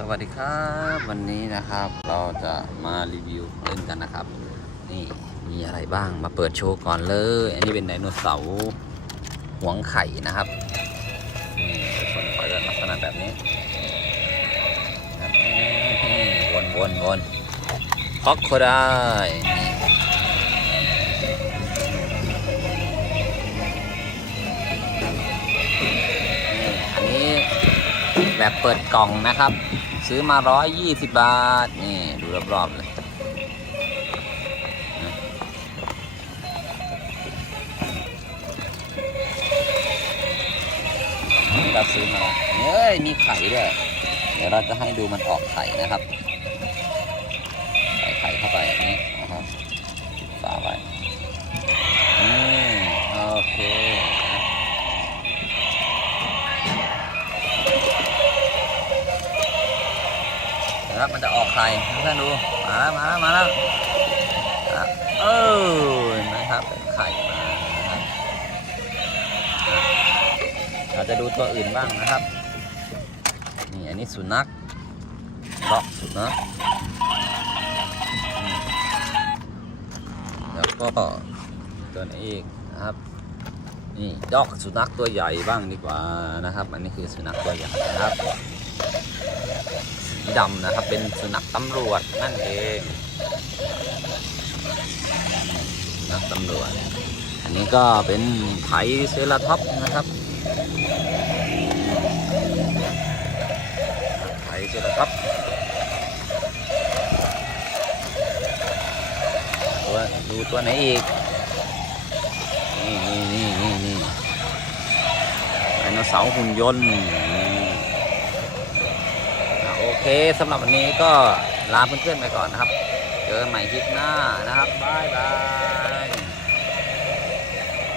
สวัสดีครับวันนี้นะครับเราจะมารีวิวเล่นกันนะครับ นี่มีอะไรบ้างมาเปิดโชว์ก่อนเลย อันนี้เป็นไดโนเสาร์หวงไข่นะครับนี่ชนคอยกันลักษณะแบบนี้วนวนวนฮอกโคได้ แบบเปิดกล่องนะครับ ซื้อมา 120 บาท นี่ดูรอบๆเลยนี่เราซื้อมาเฮ้ย มีไข่ด้วย เดี๋ยวเราจะให้ดูมันออกไข่นะครับ ครับมันจะออกไข่เพื่อนดูมาแล้วมาแล้วมาแล้วเออนะครับเป็นไข่มานะครับอะเราจะดูตัวอื่นบ้างนะครับนี่อันนี้สุนัขเลาะสุนัขแล้วก็ตัวนี้อีกนะครับนี่ดอกสุนัขตัวใหญ่บ้างดีกว่านะครับ อันนี้คือสุนัขตัวใหญ่นะครับ ดำนะครับ เป็นสุนัขตำรวจนั่นเองสุนัขตำรวจ อันนี้ก็เป็นไถเซราท็อปนะครับไถเซราท็อปตัวดูตัวไหนอีก นี่นี่นี่นี่นี่ไดโนเสาร์หุ่นยนต์ เคสำหรับวันนี้ก็ลาเพื่อนๆไปก่อนนะครับ เจอกันใหม่คลิปหน้านะครับ บ๊ายบาย